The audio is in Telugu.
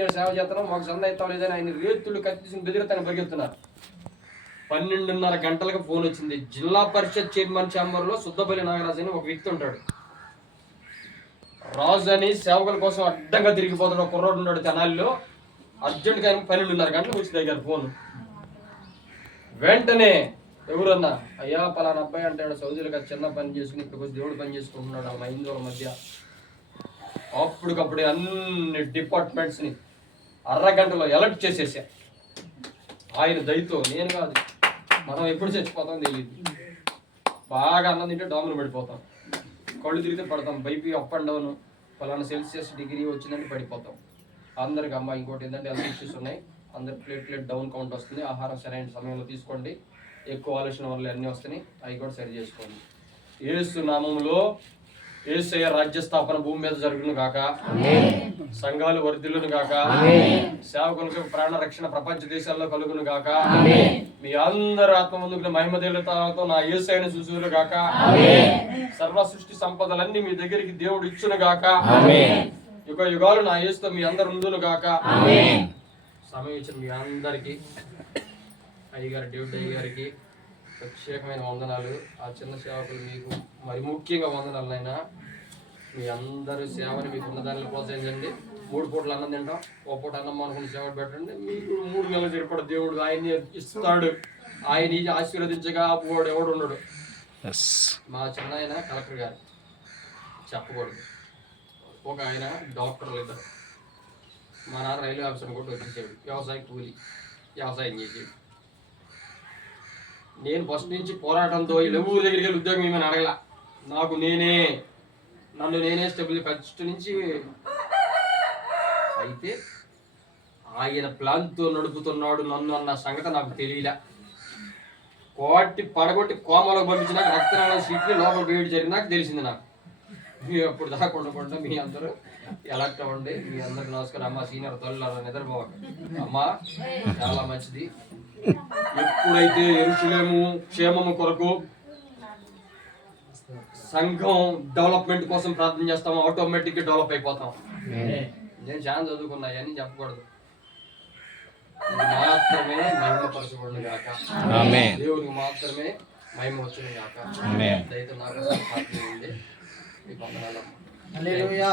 సేవ చేస్తున్నాం, మాకు సంద అవుతాం లేదని ఆయన రేతులు కత్తిసిన బెదిరితను పరిగెత్తున్నారు. 12:30 గంటలకు ఫోన్ వచ్చింది. జిల్లా పరిషత్ చైర్మన్ ఛాంబర్లో సుద్దపల్లి నాగరాజు అని ఒక వ్యక్తి ఉంటాడు. రాజు అని సేవకుల కోసం అడ్డంగా తిరిగిపోతాడు. ఒక కుర్రోడు ఉన్నాడు తెనాలిలో. అర్జెంట్గా 12:30 గంటలకు వచ్చి దగ్గర ఫోన్. వెంటనే ఎవరన్నా, అయ్యా పలానా అబ్బాయి అంటాడు, సౌదీలో చిన్న పని చేసుకుని ఇక్కడికి వచ్చి దేవుడు పని చేసుకుంటున్నాడు మా హిందువుల మధ్య. అప్పటికప్పుడే అన్ని డిపార్ట్మెంట్స్ని అరగంటలో అలర్ట్ చేసేసా. ఆయన దయతో, నేను కాదు, మనం ఎప్పుడు చచ్చిపోతాం తెలియదు. బాగా అన్నం తింటే డాములు పడిపోతాం, కళ్ళు తిరిగితే పడతాం, బైపీ అప్ అండ్ డౌన్ ఫలానా సెల్సియస్ డిగ్రీ వచ్చిందంటే పడిపోతాం. అందరికి అమ్మ ఇంకోటి ఏంటంటే హెల్త్ ఇష్యూస్ ఉన్నాయి, అందరికి ప్లేట్ డౌన్ కౌంట్ వస్తుంది. ఆహారం సరైన సమయంలో తీసుకోండి, ఎక్కువ ఆలోచన వల్ల అన్నీ వస్తున్నాయి, అవి కూడా సరి చేసుకోండి. యేసు నామములో యేసయ్య రాజ్య స్థాపన భూమి మీద జరుగును గాక, సంఘాలు వర్ధిల్లును గాక, సేవకులకు ప్రాణ రక్షణ ప్రపంచ దేశాల్లో కలుగును గాక, మీ అందరు ఆత్మ ముందుకు మహిమదేలతో నా యేసయ్యను చూసును గాక, సర్వ సృష్టి సంపదలన్నీ మీ దగ్గరికి దేవుడు ఇచ్చును గాక, యుగ యుగాలు నా యేసుతో మీ అందరు ఉండును గాక. సమయం ఇచ్చిన మీ అందరికి, అయ్యగారు డ్యూటీ అయ్యగారికి ప్రత్యేకమైన వందనాలు. ఆ చిన్న సేవకులు మీకు మరి ముఖ్యంగా వందనాలైనా. మీ అందరి సేవని మీకు ఉన్నదాన్ని ప్రోత్సహించండి. 3 పూటలు అన్నం తింటాం, ఒక పూట అన్నం అనుకుని సేవ పెట్టండి. మీకు 3 నెలలు సరిపడ దేవుడు ఆయన్ని ఇస్తాడు. ఆయన ఆశీర్వదించగా ఆపుకోడు ఎవడు ఉండడు. మా చిన్న ఆయన కలెక్టర్ గారు, చెప్పకూడదు, ఒక ఆయన డాక్టర్లు ఇద్దరు. మా నాన్న రైల్వే ఆఫీసర్ కూడా వచ్చేసాడు. వ్యవసాయ కూలి, వ్యవసాయం చేసేది. నేను ఫస్ట్ నుంచి పోరాటంతో ఊరి దగ్గరికి వెళ్ళి ఉద్యోగం ఏమని అడగల. నన్ను నేనే స్టెబుల్ ఫస్ట్ నుంచి. అయితే ఆయన ప్లాన్తో నడుపుతున్నాడు నన్ను అన్న సంగతి నాకు తెలియలే. పడగొట్టి కోమలో పంపించినాక రక్తనాళ సీట్లు లోపల వేడి జరిగినాక తెలిసింది నాకు. అప్పుడు దాకా ఉండకుండా మీ అందరూ ఎలక్ట్ అవ్వండి. మీ అందరికి నమస్కారం. అమ్మ సీనియర్ తల్లి నిద్రపోవాలి. అమ్మ చాలా మంచిది. ఎప్పుడైతే యెరూషలేము క్షేమము కొరకు సంఘం డెవలప్మెంట్ కోసం ప్రార్థన చేస్తామో ఆటోమేటిక్గా డెవలప్ అయిపోతాం. నేను చాలా చదువుకున్నా, అని చెప్పకూడదు. మాత్రమే మహిమపరచబడును గాక, దేవునికి మాత్రమే మహిమ వచ్చును గాక. దయతో నాకు ప్రార్థన ఉంది. మీకు వందనాలు. హల్లెలూయా.